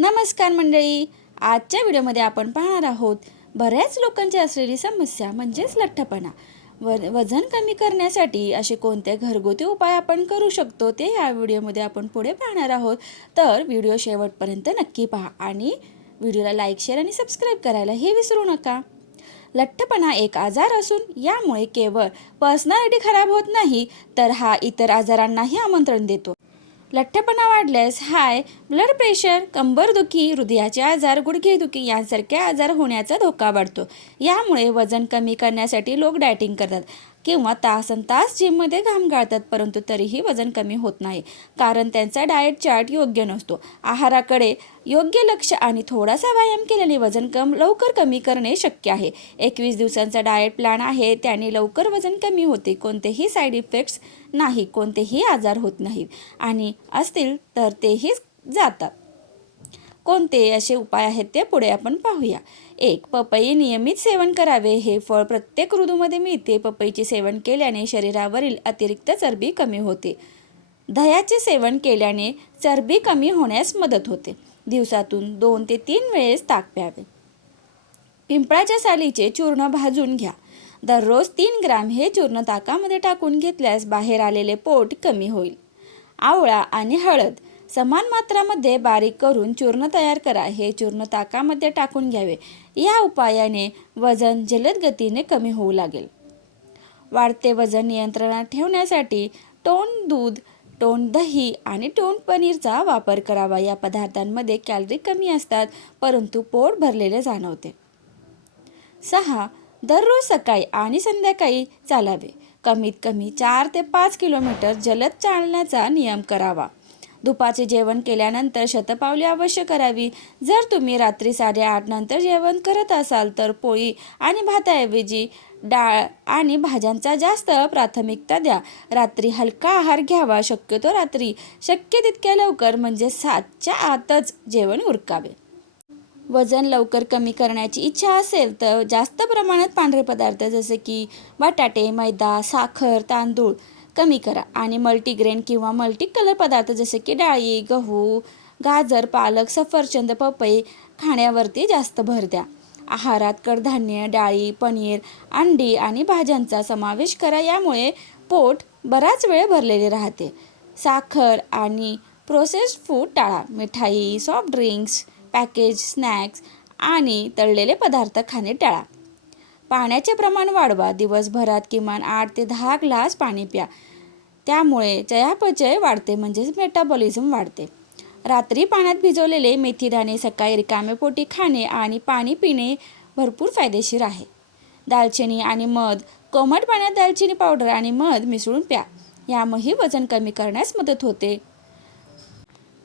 नमस्कार मंडळी, आजच्या व्हिडिओमध्ये आपण पाहणार आहोत बऱ्याच लोकांची असलेली समस्या म्हणजेच लठ्ठपणा. वजन कमी करण्यासाठी असे कोणते घरगुती उपाय आपण करू शकतो ते या व्हिडिओमध्ये आपण पुढे पाहणार आहोत. तर व्हिडिओ शेवटपर्यंत नक्की पहा आणि व्हिडिओला लाईक, शेअर आणि सबस्क्राईब करायलाही विसरू नका. लठ्ठपणा एक आजार असून यामुळे केवळ पर्सनॅलिटी खराब होत नाही तर हा इतर आजारांनाही आमंत्रण देतो. लठ्ठपणा वाढल्यास हाय ब्लड प्रेशर, कंबरदुखी, हृदयाचे आजार, गुडघेदुखी यांसारखे आजार होण्याचा धोका वाढतो. यामुळे वजन कमी करण्यासाठी लोक डाएटिंग करतात किंवा तासनतास जिममध्ये घाम गाळतात, परंतु तरीही वजन कमी होत नाही कारण त्यांचा डाएट चार्ट योग्य नसतो. आहाराकडे योग्य लक्ष आणि थोडासा व्यायाम केल्याने वजन लवकर कमी करणे शक्य आहे. 21 दिवसांचा डाएट प्लॅन आहे, त्याने लवकर वजन कमी होते, कोणतेही साईड इफेक्ट्स नाही, कोणतेही आजार होत नाहीत आणि असतील तर तेही जातात. कोणते असे उपाय आहेत ते पुढे आपण पाहूया. 1. पपई नियमित सेवन करावे. हे फळ प्रत्येक ऋतूमध्ये मिळते. पपईचे सेवन केल्याने शरीरावरील अतिरिक्त चरबी कमी होते. दह्याचे सेवन केल्याने चरबी कमी होण्यास मदत होते. दिवसातून 2 ते 3 वेळेस ताक प्यावे. पिंपळाच्या सालीचे चूर्ण भाजून घ्या. दररोज 3 ग्रॅम हे चूर्ण ताकामध्ये टाकून घेतल्यास बाहेर आलेले पोट कमी होईल. आवळा आणि हळद समान मात्रामध्ये बारीक करून चूर्ण तयार करा. हे चूर्ण ताकामध्ये टाकून घ्यावे. या उपायाने वजन जलद गतीने कमी होऊ लागेल. वाढते वजन नियंत्रणात ठेवण्यासाठी टोन दूध, टोन दही आणि टोन पनीरचा वापर करावा. या पदार्थांमध्ये कॅलरी कमी असतात परंतु पोट भरलेले जाणवते. 6. दररोज सकाळी आणि संध्याकाळी चालावे. कमीत कमी 4 ते 5 किलोमीटर जलद चालण्याचा नियम करावा. दुपारचे जेवण केल्यानंतर शतपावली अवश्य करावी. जर तुम्ही रात्री 8:30 नंतर जेवण करत असाल तर पोळी आणि भाताऐवजी डाळ आणि भाज्यांचा जास्त प्राथमिकता द्या. रात्री हलका आहार घ्यावा. शक्यतो रात्री शक्य तितक्या लवकर म्हणजे 7च्या आतच जेवण उरकावे. वजन लवकर कमी करण्याची इच्छा असेल तर जास्त प्रमाणात पांढरे पदार्थ जसे की बटाटे, मैदा, साखर, तांदूळ कमी करा आणि मल्टीग्रेन किंवा मल्टी कलर पदार्थ जसे की डाळी, गहू, गाजर, पालक, सफरचंद, पपई खाण्यावरती जास्त भर द्या. आहारात कडधान्य, डाळी, पनीर, अंडी आणि भाज्यांचा समावेश करा. यामुळे पोट बराच वेळ भरलेले राहते. साखर आणि प्रोसेस्ड फूड टाळा. मिठाई, सॉफ्ट ड्रिंक्स, पॅकेज स्नॅक्स आणि तळलेले पदार्थ खाणे टाळा. पाण्याचे प्रमाण वाढवा. दिवसभरात किमान 8 ते 10 ग्लास पाणी प्या. त्यामुळे चयापचय वाढते म्हणजेच मेटाबॉलिझम वाढते. रात्री पाण्यात भिजवलेले मेथीदाणे सकाळी रिकामे पोटी खाणे आणि पाणी पिणे भरपूर फायदेशीर आहे. दालचिनी आणि मध. कोमट पाण्यात दालचिनी पावडर आणि मध मिसळून प्या. यामुळे वजन कमी करण्यास मदत होते.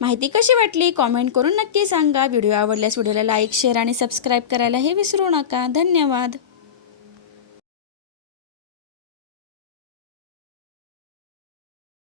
माहिती कशी वाटली कॉमेंट करून नक्की सांगा. व्हिडिओ आवडल्यास व्हिडिओला लाईक, शेअर आणि सबस्क्राईब करायलाही विसरू नका. धन्यवाद.